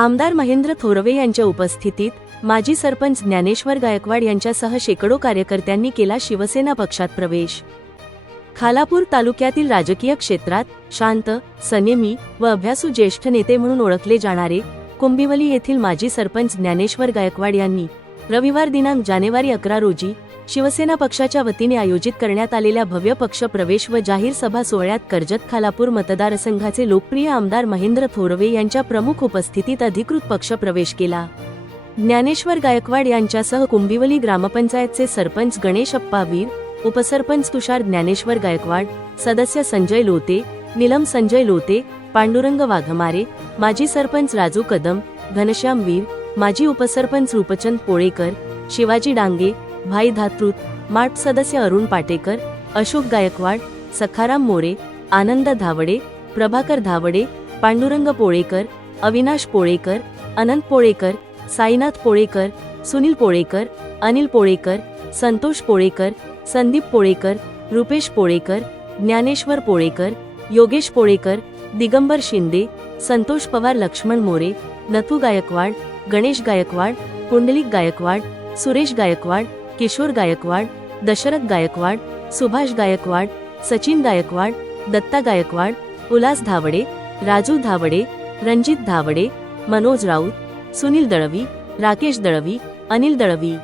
आमदार महेंद्र थोरवे यांच्या उपस्थितीत माजी सरपंच ज्ञानेश्वर गायकवाड यांच्यासह शेकडो कार्यकर्त्यांनी केला शिवसेना पक्षात प्रवेश. खालापूर तालुक्यातील राजकीय क्षेत्रात शांत संयमी व अभ्यासू ज्येष्ठ नेते म्हणून ओळखले जाणारे कुंभिवली येथील माजी सरपंच ज्ञानेश्वर गायकवाड यांनी रविवार दिनांक जानेवारी अकरा रोजी शिवसेना पक्षाच्या वतीने आयोजित करण्यात आलेल्या भव्य पक्ष प्रवेश व जाहीर सभा सोहळ्यात कर्जत खालापूर मतदारसंघाचे लोकप्रिय आमदार महेंद्र थोरवे यांच्या प्रमुख उपस्थितीत अधिकृत पक्ष प्रवेश केला. ज्ञानेश्वर गायकवाड यांच्यासह कुंभिवली ग्रामपंचायतचे सरपंच गणेश अप्पावीर उपसरपंच तुषार ज्ञानेश्वर गायकवाड सदस्य संजय लोते निलम संजय लोते पांडुरंग वाघमारे माजी सरपंच राजू कदम घनश्याम वीर माजी उपसरपंच रूपचंद पोळेकर शिवाजी डांगे भाई धातृत माठ सदस्य अरुण पाटेकर अशोक गायकवाड सखाराम मोरे आनंद धावडे प्रभाकर धावडे पांडुरंग पोळेकर अविनाश पोळेकर अनंत पोळेकर साईनाथ पोळेकर सुनील पोळेकर अनिल पोळेकर संतोष पोळेकर संदीप पोळेकर रुपेश पोळेकर ज्ञानेश्वर पोळेकर योगेश पोळेकर दिगंबर शिंदे संतोष पवार लक्ष्मण मोरे नथू गायकवाड गणेश गायकवाड पुंडलिक गायकवाड सुरेश गायकवाड किशोर गायकवाड दशरथ गायकवाड सुभाष गायकवाड सचिन गायकवाड दत्ता गायकवाड उल्हास धावडे राजू धावडे रणजित धावडे मनोज राऊत सुनील दळवी राकेश दळवी अनिल दळवी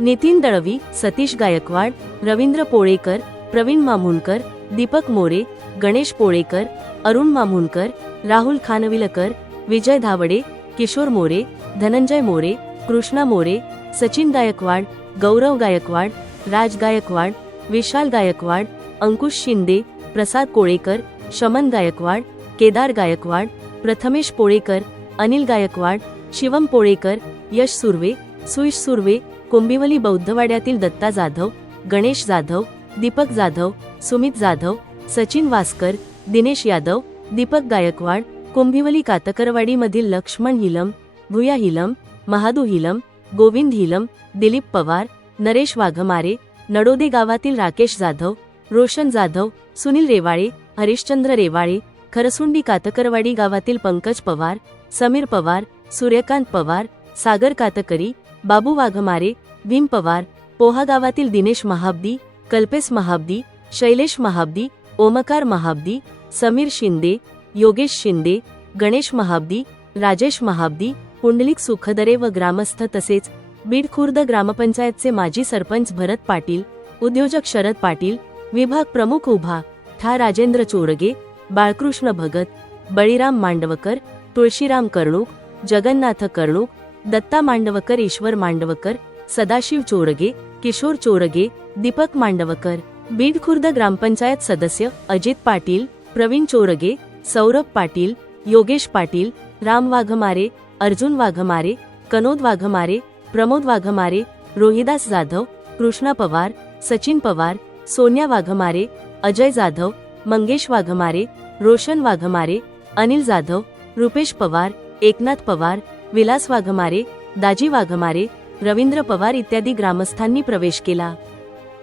नितीन दळवी सतीश गायकवाड रवींद्र पोळेकर प्रवीण मामुनकर दीपक मोरे गणेश पोळेकर अरुण मामुनकर राहुल खानविलकर विजय धावडे किशोर मोरे धनंजय मोरे कृष्णा मोरे सचिन गायकवाड गौरव गायकवाड राज गायकवाड विशाल गायकवाड अंकुश शिंदे प्रसाद कोळेकर शमन गायकवाड केदार गायकवाड प्रथमेश पोळेकर अनिल गायकवाड शिवम पोळेकर यश सुर्वे सुयश सुर्वे कोंबिवली बौद्धवाड्यातील दत्ता जाधव गणेश जाधव दीपक जाधव सुमित जाधव सचिन वास्कर दिनेश यादव दीपक गायकवाड कोंबिवली कातकरवाडीमधील लक्ष्मण हिलम भुया हिलम महादू हिलम गोविंद हिलम दिलीप पवार नरेश वाघमारे नडोदे गावातील राकेश जाधव रोशन जाधव सुनील रेवाळे हरिश्चंद्र रेवाळे खरसुंडी कातकरवाडी गावातील पंकज पवार समीर पवार सूर्यकांत पवार सागर कातकरी बाबू वाघमारे भीम पवार पोहा गावातील दिनेश महाब्दी कल्पेश महाब्दी शैलेश महाब्दी ओमकार महाब्दी समीर शिंदे योगेश शिंदे गणेश महाब्दी राजेश महाब्दी पुंडलिक सुखदरे व ग्रामस्थ तसेच बीड खुर्द ग्रामपंचायतचे माजी सरपंच भरत पाटील उद्योजक शरद पाटील विभाग प्रमुख उभा ठा राजेंद्र चोरगे बाळकृष्ण भगत बळीराम मांडवकर तुळशीराम कर्णूक जगन्नाथ कर्णूक दत्ता मांडवकर ईश्वर मांडवकर सदाशिव चोरगे किशोर चोरगे दीपक मांडवकर बीड खुर्द ग्रामपंचायत सदस्य अजित पाटील प्रवीण चोरगे सौरभ पाटील योगेश पाटील राम वाघमारे अर्जुन वाघमारे कनोद वाघमारे प्रमोद वाघमारे रोहिदास जाधव कृष्णा पवार सचिन पवार सोन्या वाघमारे अजय जाधव मंगेश वाघमारे रोशन वाघमारे अनिल जाधव रुपेश पवार एकनाथ पवार विलास वाघमारे दाजी वाघमारे रवींद्र पवार इत्यादी ग्रामस्थांनी प्रवेश केला.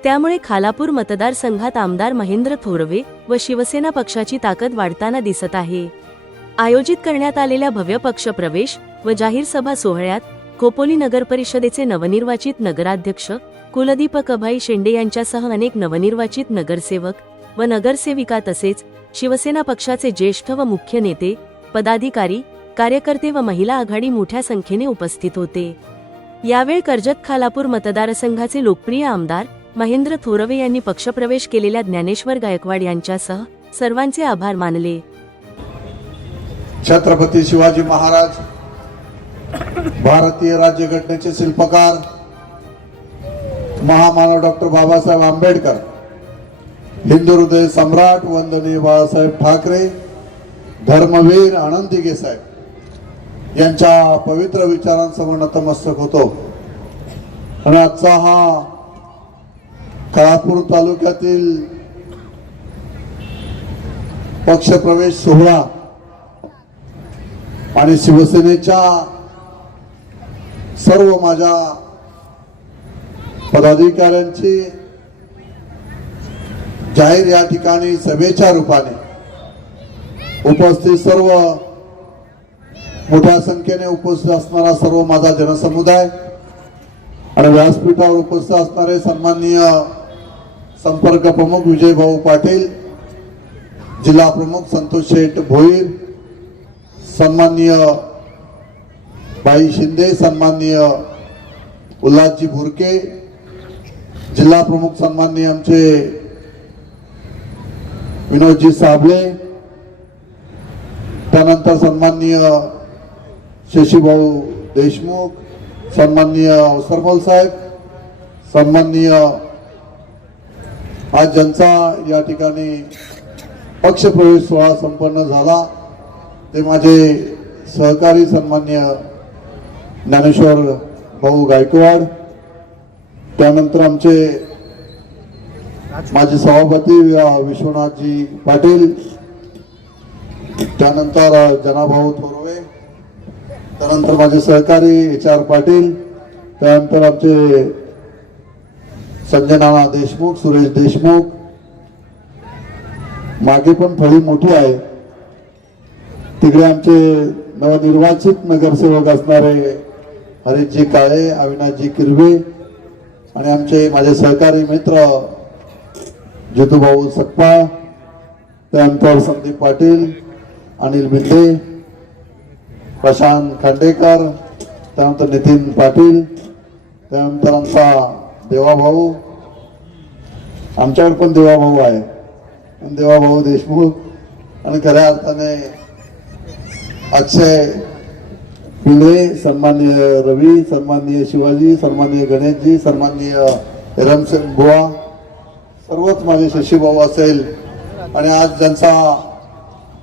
त्यामुळे खालापूर मतदारसंघात आमदार महेंद्र थोरवे व शिवसेना पक्षाची ताकद वाढताना दिसत आहे. आयोजित करण्यात आलेल्या भव्य पक्ष प्रवेश व जाहीर सभा सोहळ्यात खोपोली नगर परिषदेचे नवनिर्वाचित नगराध्यक्ष कुलदीपक अभाई शेंडे यांच्यासह अनेक नवनिर्वाचित नगरसेवक व नगरसेविका तसेच शिवसेना पक्षाचे ज्येष्ठ व मुख्य नेते पदाधिकारी कार्यकर्ते व महिला आघाडी मोठ्या संख्येने उपस्थित होते. यावेळी कर्जत खालापूर मतदारसंघाचे लोकप्रिय आमदार महेंद्र थोरवे यांनी पक्षप्रवेश केलेल्या ज्ञानेश्वर गायकवाड यांच्यासह सर्वांचे आभार मानले. छत्रपती शिवाजी महाराज भारतीय राज्यघटनेचे शिल्पकार महामानव डॉक्टर बाबासाहेब आंबेडकर हिंदू हृदय सम्राट वंदनीय बाळासाहेब ठाकरे धर्मवीर आनंदिगे साहेब यांच्या पवित्र विचारांसमोर नतमस्तक होतो. आणि आजचा हा काळापूर तालुक्यातील पक्षप्रवेश सोहळा आणि शिवसेनेच्या सर्व माझ्या पदाधिकाऱ्यांची जाहीर या ठिकाणी सभेच्या रूपाने उपस्थित सर्व मोठ्या संख्येने उपस्थित असणारा सर्व माझा जनसमुदाय आणि व्यासपीठावर उपस्थित असणारे सन्माननीय संपर्क प्रमुख विजय भाऊ पाटील जिल्हा प्रमुख संतोष शेठ भोईर सन्माननीय भाई शिंदे सन्माननीय उल्हासजी भुरके जिल्हा प्रमुख सन्माननीय आमचे विनोदजी साबळे त्यानंतर सन्माननीय शशीभाऊ देशमुख सन्माननीय सरमोल साहेब सन्माननीय आज ज्यांचा या ठिकाणी पक्षप्रवेश सोहळा संपन्न झाला. ते माझे सहकारी सन्मान्य ज्ञानेश्वर भाऊ गायकवाड त्यानंतर आमचे माझे सभापती विश्वनाथजी पाटील त्यानंतर जनाभाऊ थोरवे त्यानंतर माझे सहकारी एच आर पाटील त्यानंतर आमचे संजय नाना देशमुख सुरेश देशमुख. मागे पण फळी मोठी आहे. तिकडे आमचे नवनिर्वाचित नगरसेवक असणारे हरीशजी काळे अविनाशजी किरवे आणि आमचे माझे सहकारी मित्र जितूभाऊ सकपाळ त्यानंतर संदीप पाटील अनिल बिंदे प्रशांत खांडेकर त्यानंतर नितीन पाटील त्यानंतर आमचा देवाभाऊ. आमच्याकडे पण देवाभाऊ आहे. देवाभाऊ देशमुख. आणि खऱ्या अर्थाने अक्षय पिंगळे सन्माननीय रवी सन्माननीय शिवाजी सन्माननीय गणेशजी सन्माननीय रमसिंग बुवा सर्वच माझे शशीभाऊ असेल आणि आज ज्यांचा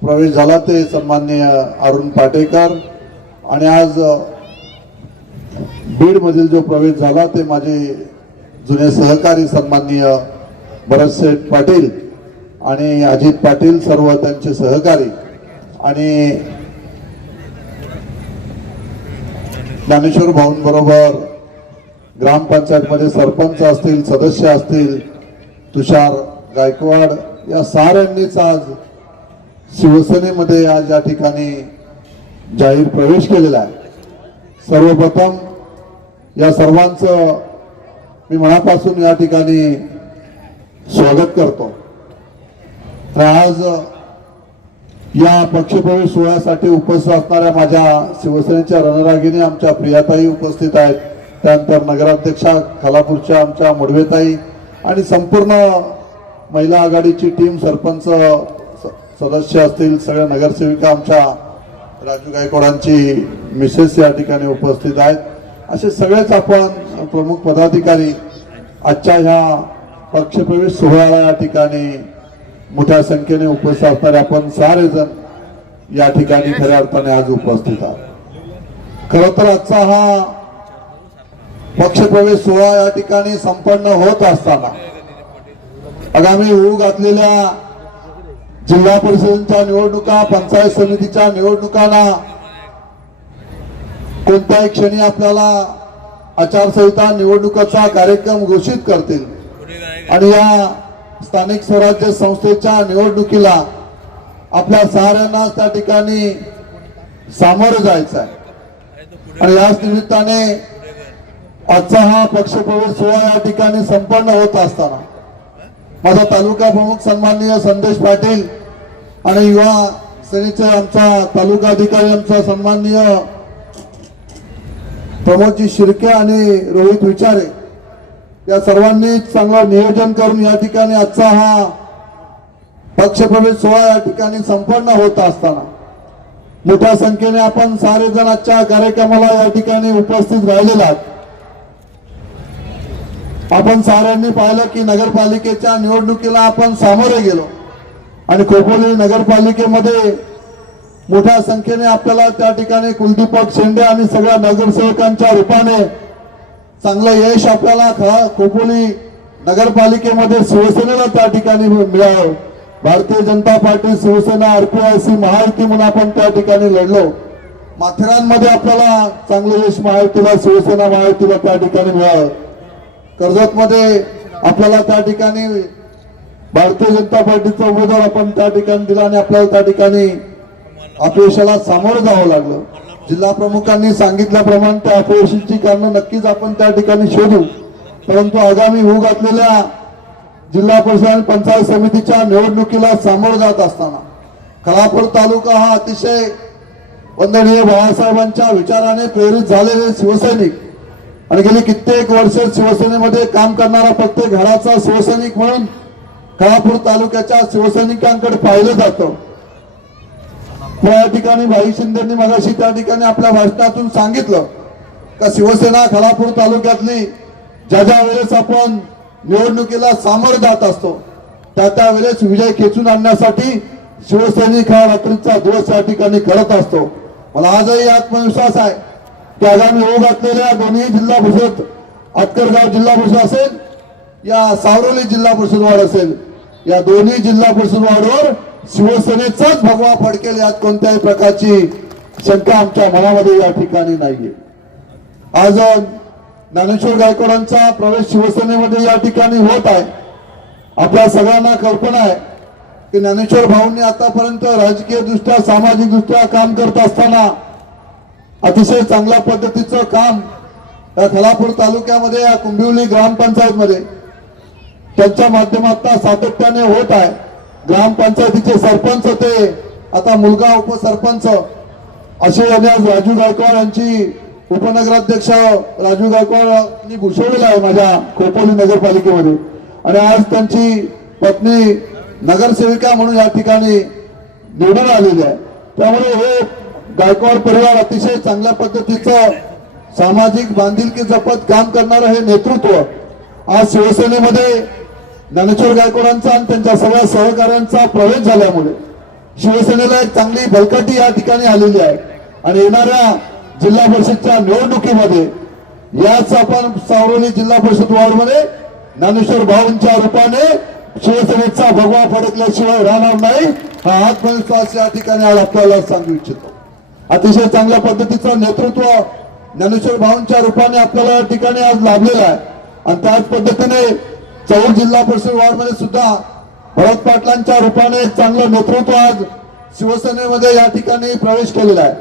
प्रवेश झाला ते सन्माननीय अरुण पाटेकर. आणि आज बीडमधील जो प्रवेश झाला ते माझे जुने सहकारी सन्माननीय भरतशेठ पाटील आणि अजित पाटील सर्व त्यांचे सहकारी. आणि ज्ञानेश्वर भाऊंबरोबर ग्रामपंचायतमध्ये सरपंच असतील सदस्य असतील तुषार गायकवाड या साऱ्यांनीच आज शिवसेनेमध्ये आज या ठिकाणी जाहीर प्रवेश केलेला आहे. सर्वप्रथम या सर्वांचं मी मनापासून या ठिकाणी स्वागत करतो. तर आज या पक्षप्रवेश सोहळ्यासाठी उपस्थित असणाऱ्या माझ्या शिवसेनेच्या रणरागिणी आमच्या प्रियाताई उपस्थित आहेत. त्यानंतर नगराध्यक्षा खालापूरच्या आमच्या मुडवेताई आणि संपूर्ण महिला आघाडीची टीम सरपंच स- सदस्य असतील सगळ्या नगरसेविका आमच्या राजू गायकवाडांची मिसेस या ठिकाणी उपस्थित आहेत. असे सगळेच आपण प्रमुख पदाधिकारी आजच्या ह्या पक्षप्रवेश सोहळ्याला या ठिकाणी मोठ्या संख्येने उपस्थित असणारे आपण सारे जण या ठिकाणी खऱ्या अर्थाने आज उपस्थित आहोत. खर तर आजचा हा पक्षप्रवेश सोहळा या ठिकाणी संपन्न होत असताना आगामी होऊ घातलेल्या जिल्हा परिषदेच्या निवडणुका पंचायत समितीच्या निवडणुकांना कोणत्याही क्षणी आपल्याला आचारसंहिता निवडणुकाचा कार्यक्रम घोषित करतील. आणि या स्थानिक स्वराज्य संस्थेच्या निवडणुकीला आपल्या साऱ्यांना त्या ठिकाणी सामोरं जायचं आहे. आणि याच निमित्ताने आजचा हा पक्षप्रवेश सोहळा या ठिकाणी संपन्न होत असताना माझा तालुका प्रमुख सन्माननीय संदेश पाटील आणि युवा सेनेचे आमचा तालुका अधिकारी आमचा सन्माननीय प्रमोदजी शिर्के आणि रोहित विचारे या सर्वांनी चांगलं नियोजन करून या ठिकाणी आजचा हा पक्षप्रवेश सोहळा या ठिकाणी संपन्न होत असताना. मोठ्या संख्येने आपण सारे जण आजच्या कार्यक्रमाला या ठिकाणी उपस्थित राहिलेला आहात. आपण साऱ्यांनी पाहिलं की नगरपालिकेच्या निवडणुकीला आपण सामोरे गेलो. आणि खोपोली नगरपालिकेमध्ये मोठ्या संख्येने आपल्याला त्या ठिकाणी कुलदीपक शेंडे आणि सगळ्या नगरसेवकांच्या रूपाने चांगलं यश आपल्याला खा खोपोली नगरपालिकेमध्ये शिवसेनेला त्या ठिकाणी मिळावं भारतीय जनता पार्टी शिवसेना आरपीआयसी महायुती म्हणून आपण त्या ठिकाणी लढलो. माथेरानमध्ये आपल्याला चांगलं यश महायुतीला शिवसेना महायुतीला त्या ठिकाणी मिळावं कर्जत मध्ये आपल्याला त्या ठिकाणी भारतीय जनता पार्टीचा उमेदवार आपण त्या ठिकाणी दिला आणि आपल्याला त्या ठिकाणी अपयशाला सामोरं जावं लागलं. जिल्हा प्रमुखांनी सांगितल्याप्रमाणे त्या अपयशीची कारणं नक्कीच आपण त्या ठिकाणी शोधू. परंतु आगामी होऊ घातलेल्या जिल्हा परिषद आणि पंचायत समितीच्या निवडणुकीला सामोरं जात असताना कलापूर तालुका हा अतिशय वंदनीय बाळासाहेबांच्या विचाराने प्रेरित झालेले शिवसैनिक आणि गेली कित्येक वर्ष शिवसेनेमध्ये काम करणारा प्रत्येक घराचा शिवसैनिक म्हणून कलापूर तालुक्याच्या शिवसैनिकांकडे पाहिलं जातं. त्या ठिकाणी भाई शिंदेनी मगाशी त्या ठिकाणी आपल्या भाषणातून सांगितलं का शिवसेना खलापूर तालुक्यातली ज्या ज्या वेळेस आपण निवडणुकीला सामोरं जात असतो त्या त्या वेळेस विजय खेचून आणण्यासाठी शिवसैनिक हा रात्रीचा दिवस या ठिकाणी करत असतो. मला आजही आत्मविश्वास आहे की आगामी होऊ घातलेल्या दोन्ही जिल्हा परिषद आतकरगाव जिल्हा परिषद असेल या सावरोली जिल्हा परिषद वाढ असेल या दोन्ही जिल्हा परिषद वाढवर शिवसेनेचाच भगवा फडकेल यात कोणत्याही प्रकारची शंका आमच्या मनामध्ये या ठिकाणी नाहीये. आज ज्ञानेश्वर गायकवाडांचा प्रवेश शिवसेनेमध्ये या ठिकाणी होत आहे. आपल्या सगळ्यांना कल्पना आहे की ज्ञानेश्वर भाऊंनी आतापर्यंत राजकीय दृष्ट्या सामाजिक दृष्ट्या काम करत असताना अतिशय चांगल्या पद्धतीचं काम या खलापूर तालुक्यामध्ये या कुंभिवली ग्रामपंचायतमध्ये त्यांच्या माध्यमातून सातत्याने होत आहे. ग्रामपंचायतीचे सरपंच होते. आता मुलगा उपसरपंच. असे यांनी राजू गायकवाड यांची उपनगराध्यक्ष राजू गायकवाड यांनी भूषवलेला आहे माझ्या खोपोली नगरपालिकेमध्ये. आणि आज त्यांची पत्नी नगरसेविका म्हणून या ठिकाणी निवडून आलेली आहे. त्यामुळे हे गायकवाड परिवार अतिशय चांगल्या पद्धतीचं सामाजिक बांधिलकी जपत काम करणारं हे नेतृत्व आज शिवसेनेमध्ये ज्ञानेश्वर गायकवाडांचा आणि त्यांच्या सगळ्या सहकाऱ्यांचा प्रवेश झाल्यामुळे शिवसेनेला एक चांगली बलकटी या ठिकाणी आलेली आहे. आणि येणाऱ्या जिल्हा परिषदच्या निवडणुकीमध्ये याच आपण सावरोली जिल्हा परिषद वॉर्डमध्ये ज्ञानेश्वर भाऊंच्या रूपाने शिवसेनेचा भगवा फडकल्याशिवाय राहणार नाही. हा आत्मविश्वास या ठिकाणी आज आपल्याला सांगू इच्छितो. अतिशय चांगल्या पद्धतीचं नेतृत्व ज्ञानेश्वर भाऊंच्या रूपाने आपल्याला या ठिकाणी आज लाभलेलं आहे. आणि त्याच पद्धतीने चौक जिल्हा परिषद वॉर्डमध्ये सुद्धा भरत पाटलांच्या रूपाने एक चांगलं नेतृत्व आज शिवसेनेमध्ये या ठिकाणी प्रवेश केलेला आहे.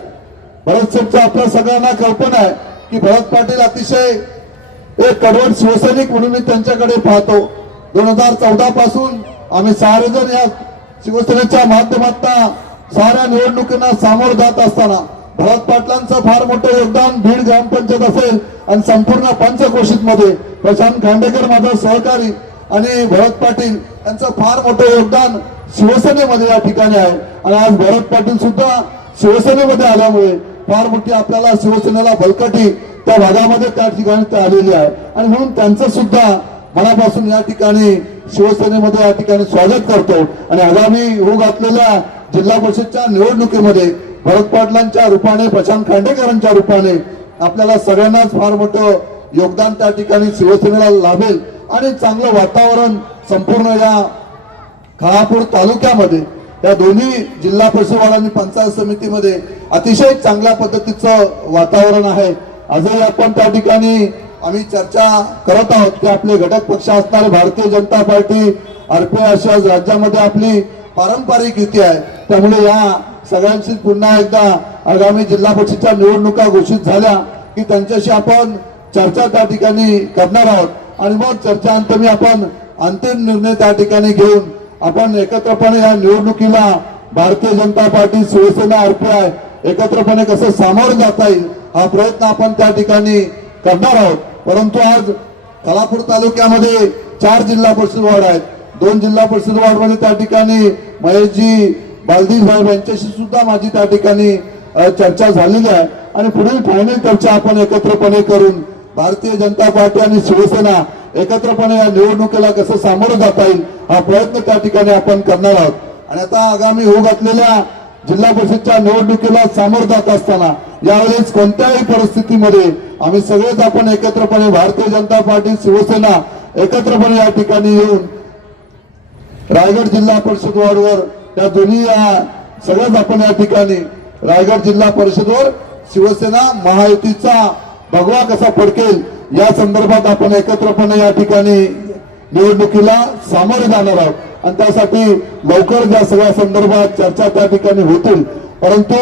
भरत साहेबचं आपल्या सगळ्यांना कल्पना आहे की भरत पाटील अतिशय एक कडवट शिवसैनिक म्हणून मी त्यांच्याकडे पाहतो. दोन हजार चौदा पासून आम्ही सारेजण या शिवसेनेच्या माध्यमातून साऱ्या निवडणुकींना सामोरं जात असताना भरत पाटलांचं फार मोठं योगदान बीड ग्रामपंचायत असेल आणि संपूर्ण पंचकोशीत मध्ये प्रशांत खांडेकर माझा सहकारी आणि भरत पाटील यांचं फार मोठं योगदान शिवसेनेमध्ये या ठिकाणी आहे. आणि आज भरत पाटील सुद्धा शिवसेनेमध्ये आल्यामुळे फार मोठी आपल्याला शिवसेनेला बलकटी त्या भागामध्ये त्या ठिकाणी ते आलेली आहे. आणि म्हणून त्यांचं सुद्धा मनापासून या ठिकाणी शिवसेनेमध्ये या ठिकाणी स्वागत करतो. आणि आगामी होऊ घातलेल्या जिल्हा परिषदच्या निवडणुकीमध्ये भरत पाटलांच्या रूपाने प्रशांत खांडेकरांच्या रूपाने आपल्याला सगळ्यांनाच फार मोठं योगदान त्या ठिकाणी शिवसेनेला लाभेल आणि चांगलं वातावरण संपूर्ण या खालापूर तालुक्यामध्ये या दोन्ही जिल्हा परिषद आणि पंचायत समितीमध्ये अतिशय चांगल्या पद्धतीचं वातावरण आहे. आजही आपण त्या ठिकाणी आम्ही चर्चा करत आहोत की आपले घटक पक्ष असणारे भारतीय जनता पार्टी अर्पे अशा राज्यामध्ये आपली पारंपरिक युती आहे. त्यामुळे या सगळ्यांशी पुन्हा एकदा आगामी जिल्हा परिषदच्या निवडणुका घोषित झाल्या की त्यांच्याशी आपण चर्चा त्या ठिकाणी करणार आहोत. आणि मग चर्चांतमी आपण अंतिम निर्णय त्या ठिकाणी घेऊन आपण एकत्रपणे या निवडणुकीला भारतीय जनता पार्टी शिवसेना आरपीआय एकत्रपणे कसं सामोरं जाता येईल हा प्रयत्न आपण त्या ठिकाणी करणार आहोत. परंतु आज कलापूर तालुक्यामध्ये चार जिल्हा परिषद वार्ड आहेत. दोन जिल्हा परिषद वार्डमध्ये त्या ठिकाणी महेशजी बालदीश साहेब यांच्याशी सुद्धा माझी त्या ठिकाणी चर्चा झालेली आहे. आणि पुढील फायनल चर्चा आपण एकत्रपणे करून भारतीय जनता पार्टी आणि शिवसेना एकत्रपणे या निवडणुकीला कसं सामोरं जाता येईल हा प्रयत्न त्या ठिकाणी आपण करणार आहोत. आणि आता आगामी होऊ घातलेल्या जिल्हा परिषदच्या निवडणुकीला सामोरं जात असताना यावेळेस कोणत्याही परिस्थितीमध्ये आम्ही सगळेच आपण एकत्रपणे भारतीय जनता पार्टी शिवसेना एकत्रपणे या ठिकाणी येऊन रायगड जिल्हा परिषद वार्डवर त्या दोन्ही या सगळ्याच आपण या ठिकाणी रायगड जिल्हा परिषदवर शिवसेना महायुतीचा भगवा कसा फडकेल या संदर्भात आपण एकत्रपणे या ठिकाणी निवडणुकीला सामोरे जाणार आहोत. आणि त्यासाठी लवकर या सगळ्या संदर्भात चर्चा त्या ठिकाणी होतील. परंतु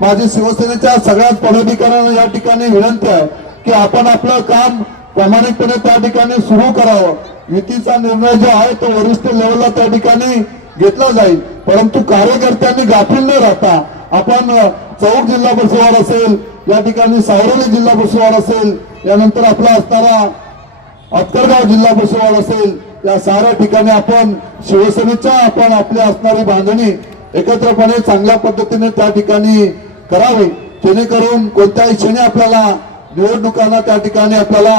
माझी शिवसेनेच्या सगळ्याच पदाधिकाऱ्यांना या ठिकाणी विनंती आहे की आपण आपलं काम प्रामाणिकपणे त्या ठिकाणी सुरू करावं. युतीचा निर्णय जो आहे तो वरिष्ठ लेवलला त्या ठिकाणी घेतला जाईल. परंतु कार्यकर्त्यांनी गाफील न राहता आपण चौक जिल्हा परिषद असेल या ठिकाणी सावरली जिल्हा परिषद असेल यानंतर आपला असणारा अत्तरगाव जिल्हा परिषद असेल या साऱ्या ठिकाणी आपण शिवसेनेच्या आपण आपली असणारी बांधणी एकत्रपणे चांगल्या पद्धतीने त्या ठिकाणी करावी. जेणेकरून कोणत्याही क्षणी आपल्याला निवडणुकांना त्या ठिकाणी आपल्याला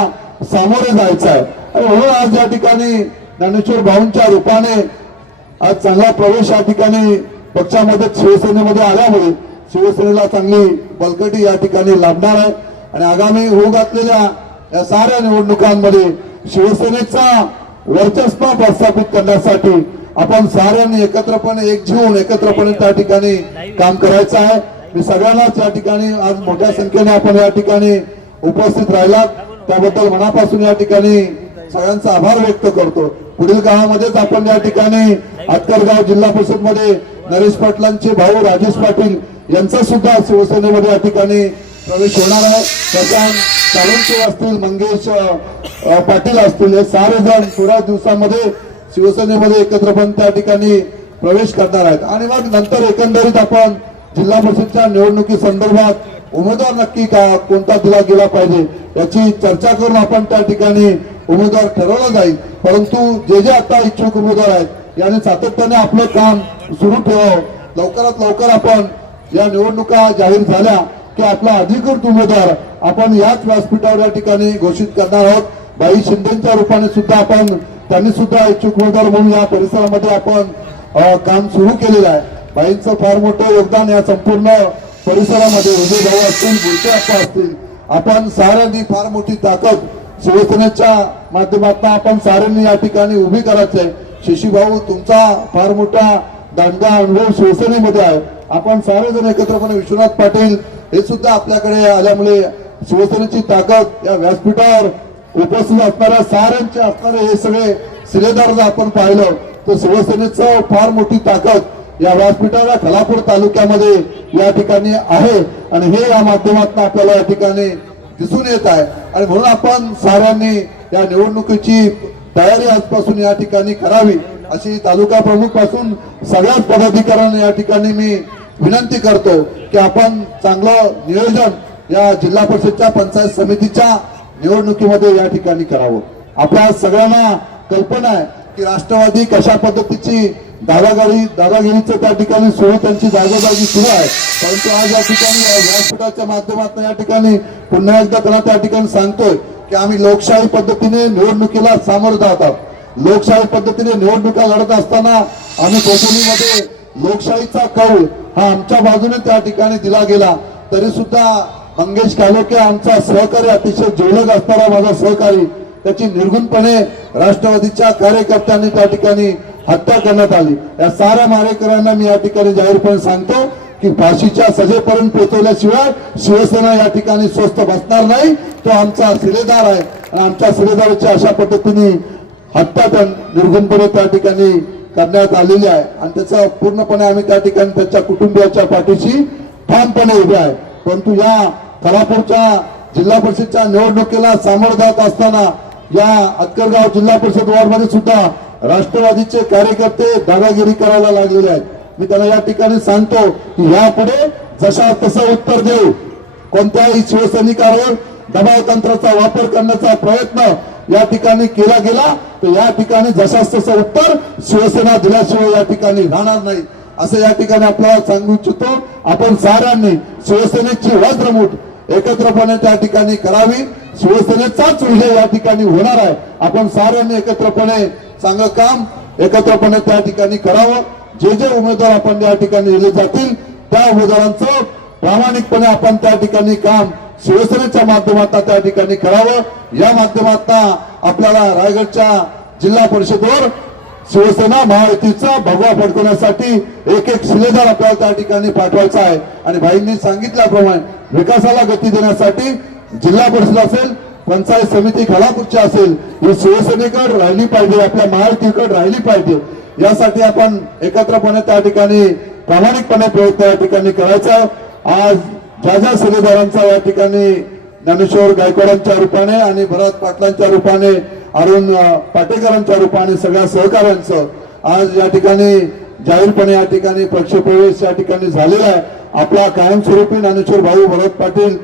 सामोरे जायचं आहे. आणि म्हणून हो, आज या ठिकाणी ज्ञानेश्वर भाऊंच्या रूपाने आज चांगला प्रवेश या ठिकाणी पक्षामध्ये शिवसेनेमध्ये आल्यामुळे शिवसेनेला चांगली बलकटी या ठिकाणी लाभणार आहे. आणि आगामी होऊ घातलेल्या या साऱ्या निवडणुकांमध्ये शिवसेनेचा वर्चस्व प्रस्थापित करण्यासाठी आपण साऱ्यांनी एकत्रपणे एक घेऊन एकत्रपणे त्या ठिकाणी काम करायचं आहे. मी सगळ्यांनाच या ठिकाणी आज मोठ्या संख्येने आपण या ठिकाणी उपस्थित राहिलात. त्याबद्दल मनापासून या ठिकाणी सगळ्यांचा आभार व्यक्त करतो. पुढील काळामध्येच आपण या ठिकाणी आतकरगाव जिल्हा परिषदमध्ये नरेश पाटलांचे भाऊ राजेश पाटील यांचा सुद्धा शिवसेनेमध्ये या ठिकाणी प्रवेश होणार आहे. प्रशांत सावंतचे असतील मंगेश पाटील असतील हे सारे जण थोड्या दिवसामध्ये शिवसेनेमध्ये एकत्रपणे त्या ठिकाणी प्रवेश करणार आहेत. आणि मग नंतर एकंदरीत आपण जिल्हा परिषदच्या निवडणुकी संदर्भात उमेदवार नक्की का कोणता दिला गेला पाहिजे याची चर्चा करून आपण त्या ठिकाणी उमेदवार ठरवला जाईल. परंतु जे जे आता इच्छुक उमेदवार आहेत याने सातत्याने आपलं काम सुरू ठेवावं. लवकरात लवकर आपण या निवडणुका जाहीर झाल्या की आपला अधिकृत उमेदवार आपण याच व्यासपीठावर या ठिकाणी घोषित करणार आहोत. बाई शिंदेच्या रूपाने सुद्धा आपण त्यांनी सुद्धा इच्छुक उमेदवार म्हणून या परिसरामध्ये आपण काम सुरू केलेलं आहे. बाईंचं फार मोठं योगदान या संपूर्ण परिसरामध्ये. विजय भाऊ असतील बुलटे असतील आपण साऱ्यांनी फार मोठी ताकद शिवसेनेच्या माध्यमातून आपण साऱ्यांनी या ठिकाणी उभी करायची आहे. शिशीभाऊ तुमचा फार मोठा दांडगा अनुभव शिवसेनेमध्ये आहे. आपण सारेजण एकत्रपणे विश्वनाथ पाटील हे सुद्धा आपल्याकडे आल्यामुळे शिवसेनेची ताकद या व्यासपीठावर उपस्थित असणाऱ्या साऱ्यांचे असणारे हे सगळे सिलेदार जर आपण पाहिलं तर शिवसेनेचं फार मोठी ताकद या व्यासपीठाला खलापूर तालुक्यामध्ये या ठिकाणी आहे. आणि हे या माध्यमातून आपल्याला या ठिकाणी दिसून येत आहे. आणि म्हणून आपण साऱ्यांनी या निवडणुकीची तयारी आजपासून या ठिकाणी करावी अशी तालुका प्रमुखपासून सगळ्याच पदाधिकाऱ्यांना या ठिकाणी मी विनंती करतो की आपण चांगलं नियोजन या जिल्हा परिषदच्या पंचायत समितीच्या निवडणुकीमध्ये या ठिकाणी करावं. आपल्या सगळ्यांना कल्पना आहे की राष्ट्रवादी कशा पद्धतीची दादागिरी दादागिरीचं त्या ठिकाणी सोडून त्यांची जागोजागी सुरू आहे. परंतु आज या ठिकाणी व्यासपीठाच्या माध्यमातून या ठिकाणी पुन्हा एकदा त्यांना त्या ठिकाणी सांगतोय की आम्ही लोकशाही पद्धतीने निवडणुकीला सामोरं जात आहोत. लोकशाही पद्धतीने निवडणुका लढत असताना आम्ही कोकणीमध्ये लोकशाहीचा कौल हा आमच्या बाजूने त्या ठिकाणी दिला गेला. तरी सुद्धा मंगेश कालोके आमचा सहकारी अतिशय जिवलग असणारा माझा सहकारी त्याची निर्गुणपणे राष्ट्रवादीच्या कार्यकर्त्यांनी त्या ठिकाणी हत्या करण्यात आली. या साऱ्या मारेकरांना मी या ठिकाणी जाहीरपणे सांगतो की फाशीच्या सजेपर्यंत पोहोचवल्याशिवाय शिवसेना या ठिकाणी स्वस्त बसणार नाही. तो आमचा शिलेदार आहे. आणि आमच्या शिलेदाराची अशा पद्धतीने हत्या त्या निर्गुणपणे त्या ठिकाणी करण्यात आलेली आहे. आणि त्याचा पूर्णपणे आम्ही त्या ठिकाणी त्याच्या कुटुंबियाच्या पाठीशी ठामपणे उभे आहे. परंतु या खलापूरच्या जिल्हा परिषदच्या निवडणुकीला सामोरं जात असताना या अक्करगाव जिल्हा परिषद वॉर्डमध्ये सुद्धा राष्ट्रवादीचे कार्यकर्ते दादागिरी करायला लागलेले आहेत. मी त्यांना या ठिकाणी सांगतो की यापुढे जशा तसं उत्तर देऊ. कोणत्याही शिवसैनिकावर दबाव तंत्राचा वापर करण्याचा प्रयत्न या ठिकाणी केला गेला तर या ठिकाणी जशास तसं उत्तर शिवसेना दिल्याशिवाय या ठिकाणी राहणार नाही. असं या ठिकाणी आपल्याला सांगू इच्छितो. आपण साऱ्यांनी शिवसेनेची वज्रमूठ एकत्रपणे त्या ठिकाणी करावी. शिवसेनेचाच विजय या ठिकाणी होणार आहे. आपण साऱ्यांनी एकत्रपणे चांगलं काम एकत्रपणे त्या ठिकाणी करावं. जे जे उमेदवार आपण या ठिकाणी दिले जातील त्या उमेदवारांचं प्रामाणिकपणे आपण त्या ठिकाणी काम शिवसेनेच्या माध्यमातून त्या ठिकाणी करावं. या माध्यमातून आपल्याला रायगडच्या जिल्हा परिषदवर शिवसेना महायुतीचा भगवा फडकवण्यासाठी एक एक शिलेदार आपल्याला त्या ठिकाणी पाठवायचा आहे. आणि भाईंनी सांगितल्याप्रमाणे विकासाला गती देण्यासाठी जिल्हा परिषद असेल पंचायत समिती खलापूरची असेल ही शिवसेनेकड राहिली पाहिजे आपल्या महायुतीकडे राहिली पाहिजे. यासाठी आपण एकत्रपणे त्या ठिकाणी प्रामाणिकपणे प्रयत्न या ठिकाणी करायचा. आज ज्या ज्या सगळेदारांचा या ठिकाणी ज्ञानेश्वर गायकवाडांच्या रूपाने आणि भरत पाटलांच्या रूपाने अरुण पाटेकरांच्या रूपाने सगळ्या सहकाऱ्यांचं आज या ठिकाणी जाहीरपणे या ठिकाणी पक्षप्रवेश या ठिकाणी झालेला आहे. आपला कायमस्वरूपी ज्ञानेश्वर भाऊ भरत पाटील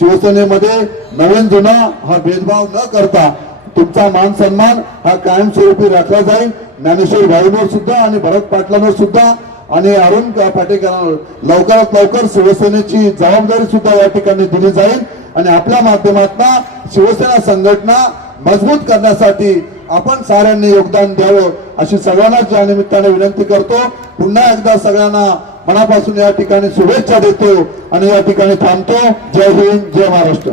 शिवसेनेमध्ये नवीन जुना हा भेदभाव न करता तुमचा मान सन्मान हा कायमस्वरूपी राखला जाईल. ज्ञानेश्वर भाऊंवर सुद्धा आणि भरत पाटलांवर सुद्धा आणि अरुण पाटेकरांवर लवकरात लवकर शिवसेनेची जबाबदारी सुद्धा या ठिकाणी दिली जाईल. आणि आपल्या माध्यमातून शिवसेना संघटना मजबूत करण्यासाठी आपण साऱ्यांनी योगदान द्यावं अशी सगळ्यांनाच या निमित्ताने विनंती करतो. पुन्हा एकदा सगळ्यांना मनापासून या ठिकाणी शुभेच्छा देतो आणि या ठिकाणी थांबतो. जय हिंद जय महाराष्ट्र.